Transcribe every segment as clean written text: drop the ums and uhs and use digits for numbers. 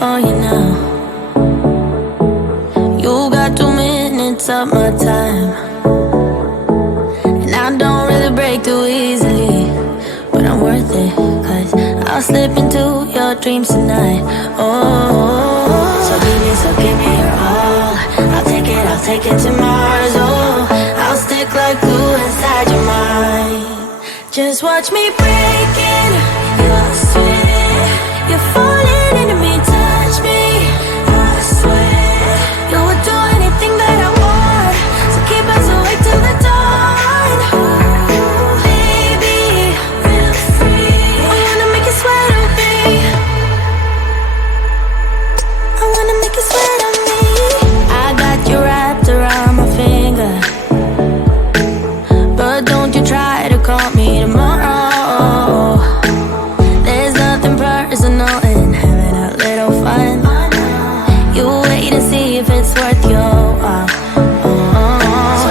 for you now. You got 2 minutes of my time, and I don't really break too easily, but I'm worth it, 'cause I'll slip into your dreams tonight. Oh, so give me your all. I'll take it to Mars. Oh, I'll stick like glue inside your mind. Just watch me breaking your sweat. You're falling into me, touch me, I swear. You would do anything that I want, so keep us awake till the dawn. Ooh, baby, feel free. I wanna make you sweat on me. I wanna make you sweat on me. I got you wrapped around my finger, but don't you try to call me tomorrow. There's nothing personal in having a little fun. You wait and see if it's worth your while. So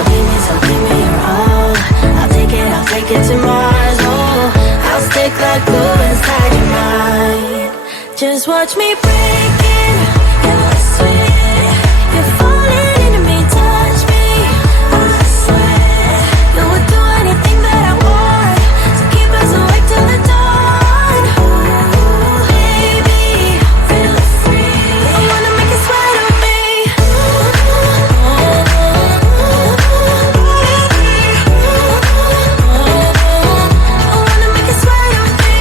give me your all. I'll take it to Mars. Oh, I'll stick like glue inside your mind. Just watch me breaking your sweat. You're falling into me, touch me, I swear. You would do anything that I want, so keep us awake till the dawn. Ooh, baby, feel free. I wanna make you sweat on me. I wanna make you sweat on me.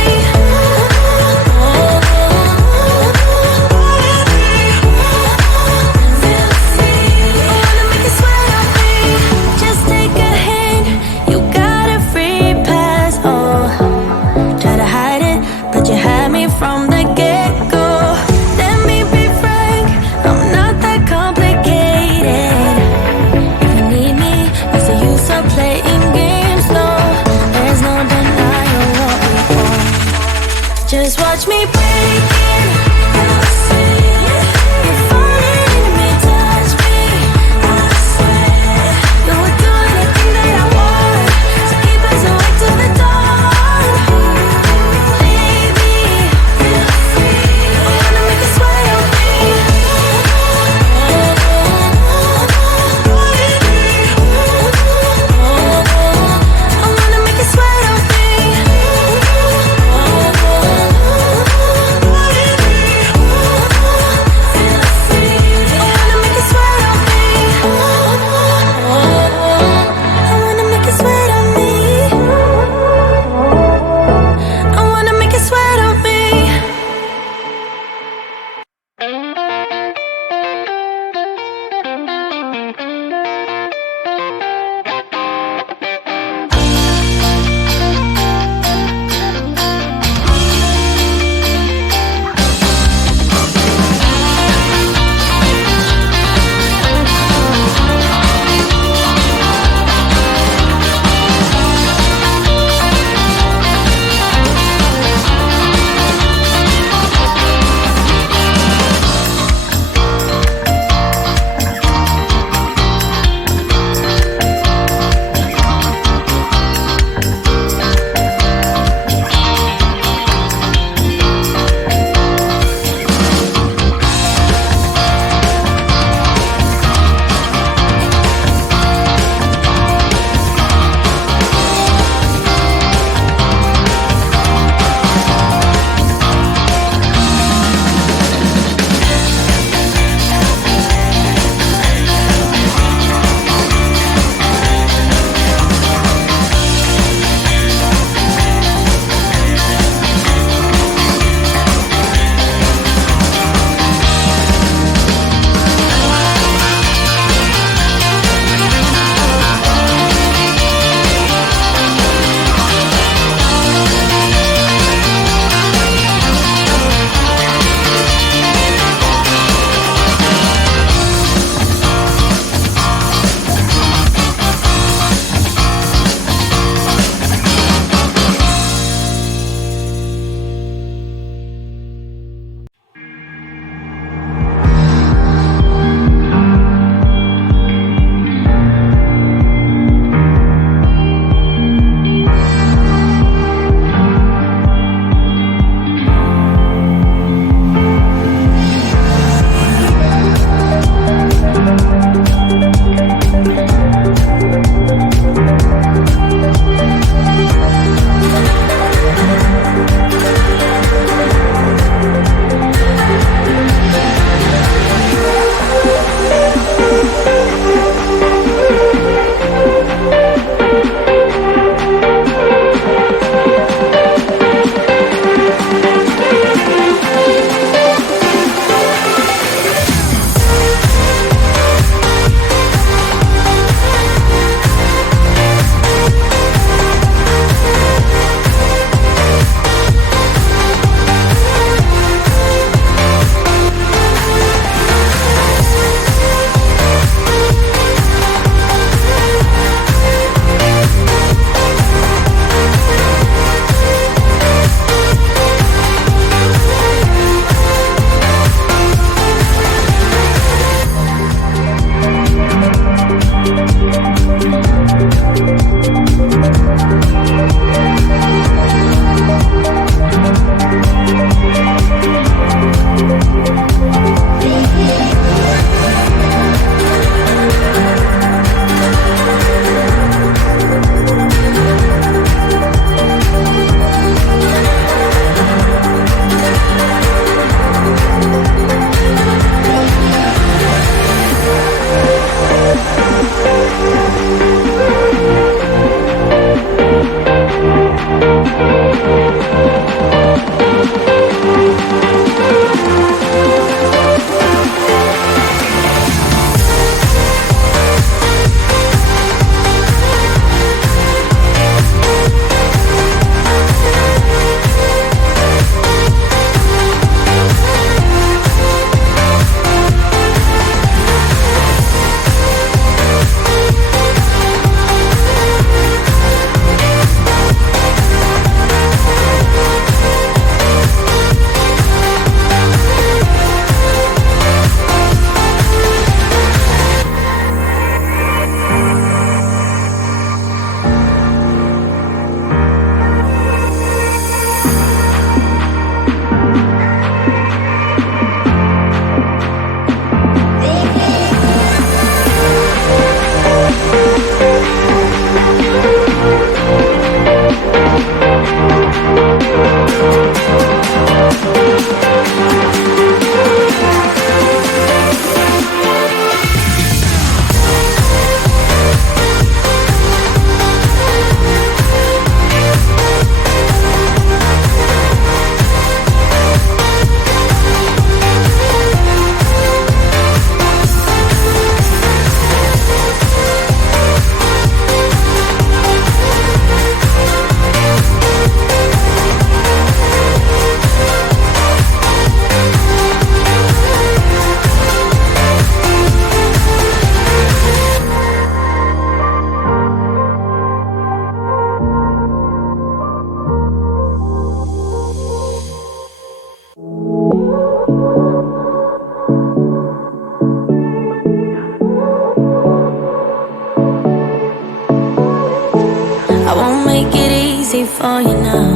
for you now.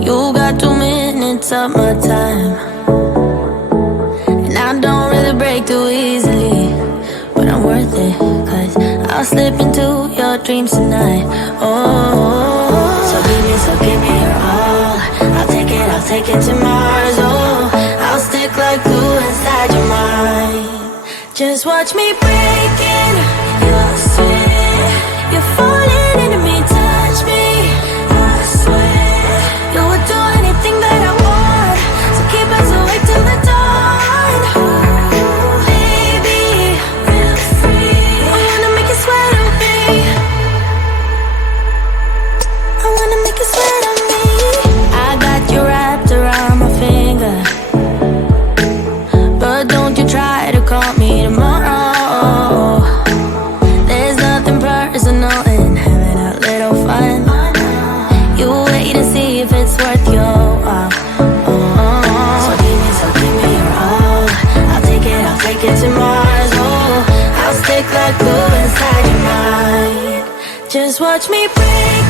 You got 2 minutes of my time, and I don't really break too easily, but I'm worth it, cause I'll slip into your dreams tonight. Oh, so give me your all. I'll take it to Mars. Oh, I'll stick like glue inside your mind. Just watch me breaking your sweat. You're falling into me, touch me, I swear. You would do anything that I want, so keep us awake till the dawn. Baby, feel free. I wanna make you sweat on me. I wanna make you sweat on me. I got you wrapped around my finger, but don't you try to call me tomorrow. There's nothing personal in having a little fun. You wait and see if it's worth your while. So give me your all. I'll take it to Mars. Oh, I'll stick like glue inside your mind. Just watch me break